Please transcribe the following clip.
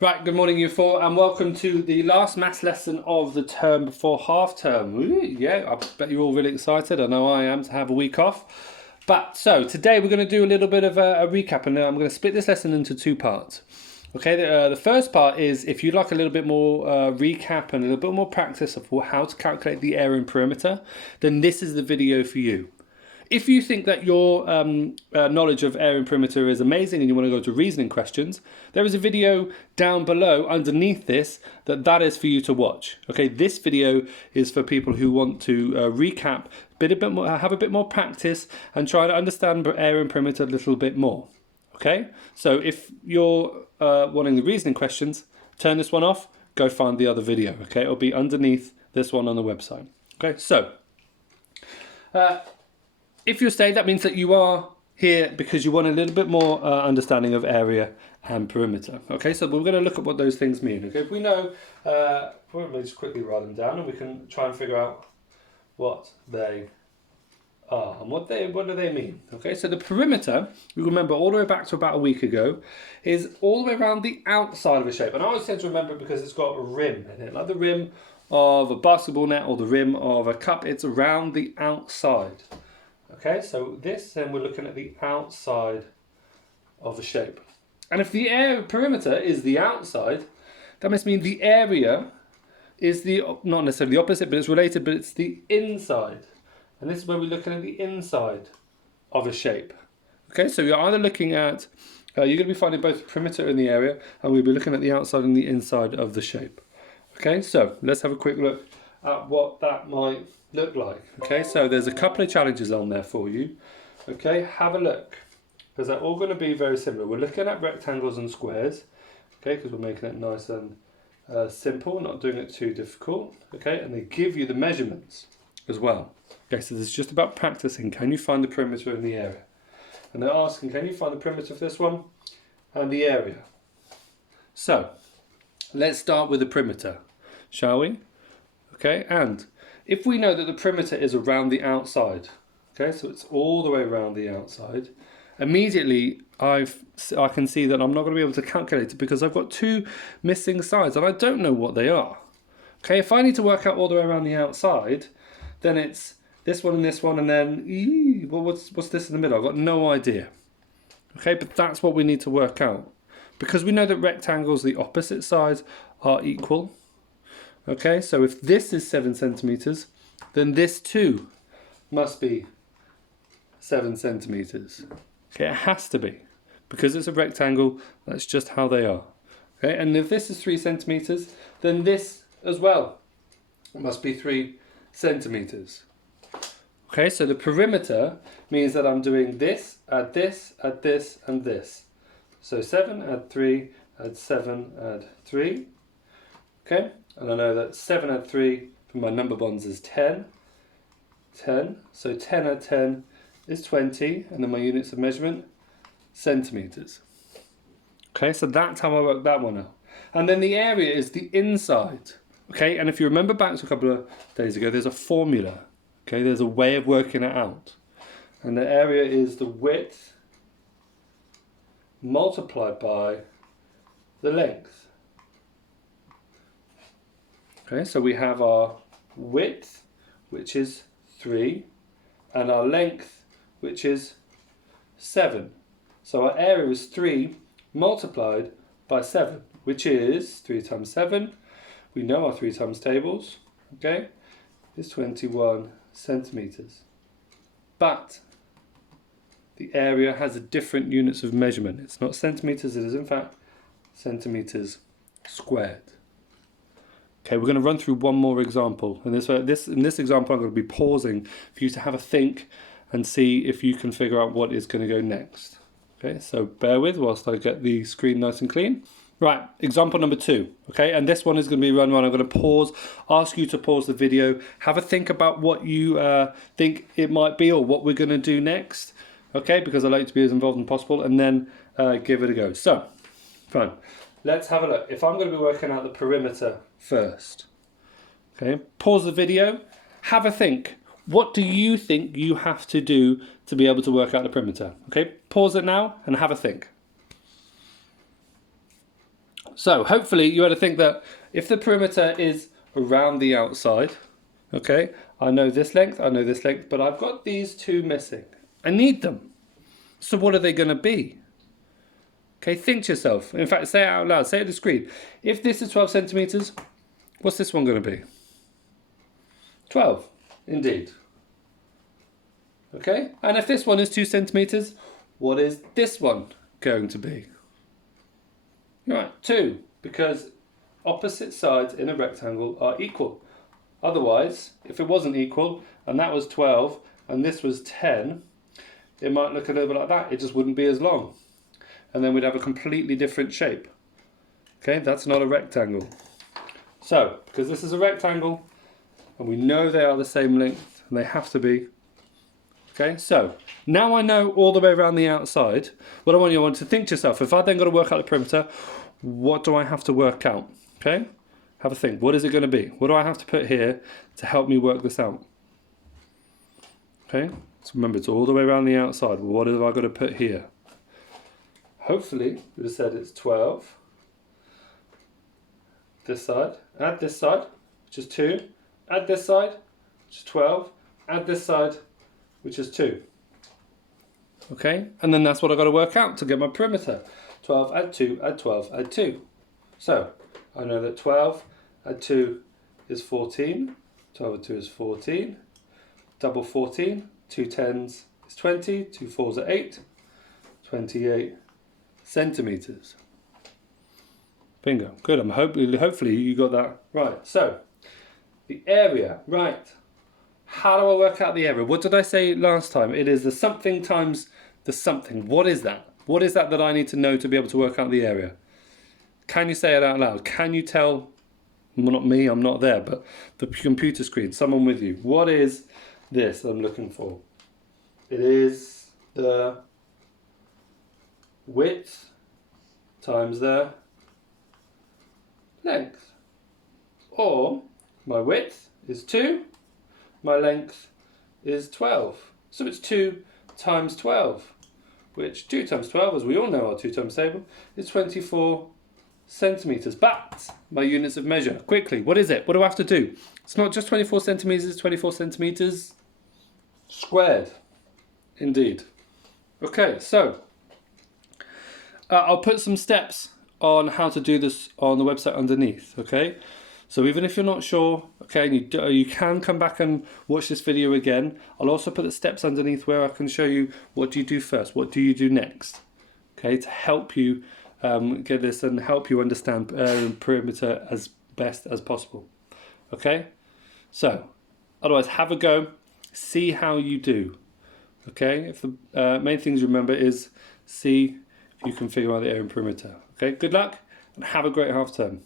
Right, good morning you four, and welcome to the last maths lesson of the term before half term. Ooh, yeah, I bet you're all really excited. I know I am to have a week off. So today we're going to do a little bit of a recap, and I'm going to split this lesson into two parts. Okay, the first part is if you'd like a little bit more recap and a little bit more practice of how to calculate the area and perimeter, then this is the video for you. If you think that your knowledge of area and perimeter is amazing and you want to go to reasoning questions, there is a video down below underneath this that is for you to watch. Okay, this video is for people who want to recap, have a bit more practice and try to understand area and perimeter a little bit more. Okay, so if you're wanting the reasoning questions, turn this one off, go find the other video. Okay, it'll be underneath this one on the website. Okay, so if you stay, that means that you are here because you want a little bit more understanding of area and perimeter. Okay, so we're going to look at what those things mean. Okay, if we know, we'll just quickly write them down and we can try and figure out what they are and what do they mean. Okay, so the perimeter, you remember all the way back to about a week ago, is all the way around the outside of a shape. And I always tend to remember it because it's got a rim in it, like the rim of a basketball net or the rim of a cup. It's around the outside. Okay, so then we're looking at the outside of a shape. And if the perimeter is the outside, that must mean the area is not necessarily the opposite, but it's related, but it's the inside. And this is where we're looking at the inside of a shape. Okay, so you're either looking at, you're going to be finding both the perimeter and the area, and we'll be looking at the outside and the inside of the shape. Okay, so let's have a quick look at what that might look like. Okay, so there's a couple of challenges on there for you. Okay, have a look, because they're all going to be very similar. We're looking at rectangles and squares, okay, because we're making it nice and simple, not doing it too difficult. Okay, and they give you the measurements as well. Okay, so this is just about practicing. Can you find the perimeter in the area? And they're asking, can you find the perimeter for this one and the area? So let's start with the perimeter, shall we? Okay, and if we know that the perimeter is around the outside, okay, so it's all the way around the outside, immediately I can see that I'm not going to be able to calculate it because I've got two missing sides and I don't know what they are. Okay, if I need to work out all the way around the outside, then it's this one and then, well, what's this in the middle? I've got no idea. Okay, but that's what we need to work out. Because we know that rectangles, the opposite sides, are equal. Okay, so if this is 7 centimeters, then this too must be 7 centimeters. Okay, it has to be. Because it's a rectangle, that's just how they are. Okay, and if this is 3 centimeters, then this as well must be 3 centimeters. Okay, so the perimeter means that I'm doing this, add this, add this, and this. So 7, add 3, add 7, add 3. Okay, and I know that 7 add 3 from my number bonds is 10. 10, so 10 add 10 is 20, and then my units of measurement, centimeters. Okay, so that's how I work that one out. And then the area is the inside. Okay, and if you remember back to a couple of days ago, there's a formula. Okay, there's a way of working it out. And the area is the width multiplied by the length. Okay, so we have our width, which is 3, and our length, which is 7. So our area is 3 multiplied by 7, which is 3 times 7. We know our 3 times tables, okay, is 21 centimeters. But the area has a different units of measurement. It's not centimeters, it is in fact centimeters squared. Okay, we're going to run through one more example. And in this example, I'm going to be pausing for you to have a think and see if you can figure out what is going to go next. Okay, so bear with whilst I get the screen nice and clean. Right, example number 2. Okay, and this one is going to be run when I'm going to pause, ask you to pause the video, have a think about what you think it might be or what we're going to do next. Okay, because I like to be as involved as possible, and then give it a go. So, fine. Let's have a look. If I'm going to be working out the perimeter first, okay, pause the video, have a think. What do you think you have to do to be able to work out the perimeter? Okay, pause it now and have a think. So hopefully you had to think that if the perimeter is around the outside, okay, I know this length, but I've got these two missing. I need them. So what are they going to be? Okay, think to yourself. In fact, say it out loud, say it to the screen. If this is 12 centimeters, what's this one going to be? 12, indeed. Okay, and if this one is 2 centimeters, what is this one going to be? Right, 2, because opposite sides in a rectangle are equal. Otherwise, if it wasn't equal, and that was 12, and this was 10, it might look a little bit like that. It just wouldn't be as long. And then we'd have a completely different shape. Okay, that's not a rectangle. So, because this is a rectangle, and we know they are the same length, and they have to be. Okay, so now I know all the way around the outside. What I want you to think to yourself, if I then got to work out the perimeter, what do I have to work out? Okay, have a think. What is it going to be? What do I have to put here to help me work this out? Okay, so remember, it's all the way around the outside. What have I got to put here? Hopefully, we'd have said it's 12. This side, add this side, which is 2. Add this side, which is 12. Add this side, which is 2. Okay, and then that's what I've got to work out to get my perimeter. 12, add 2, add 12, add 2. So, I know that 12 add 2 is 14. 12 add 2 is 14. Double 14, 2 10s is 20, 2 4s are 8. 28 centimeters. Bingo. Good. Hopefully you got that right. So, the area. Right. How do I work out the area? What did I say last time? It is the something times the something. What is that? What is that I need to know to be able to work out the area? Can you say it out loud? Can you tell, well, not me, I'm not there, but the computer screen, someone with you. What is this I'm looking for? It is the width times the length. Or my width is 2, my length is 12. So it's 2 times 12, which 2 times 12, as we all know our 2 times table, is 24 centimeters. But my units of measure, quickly, what is it? What do I have to do? It's not just 24 centimeters, it's 24 centimeters squared. Indeed. Okay, so I'll put some steps on how to do this on the website underneath, okay? So even if you're not sure, okay, and you can come back and watch this video again, I'll also put the steps underneath where I can show you what do you do first, what do you do next, okay, to help you get this and help you understand perimeter as best as possible, okay? So, otherwise have a go, see how you do, okay? If the main things you remember is see if you can figure out the area and perimeter. Okay, good luck and have a great half term.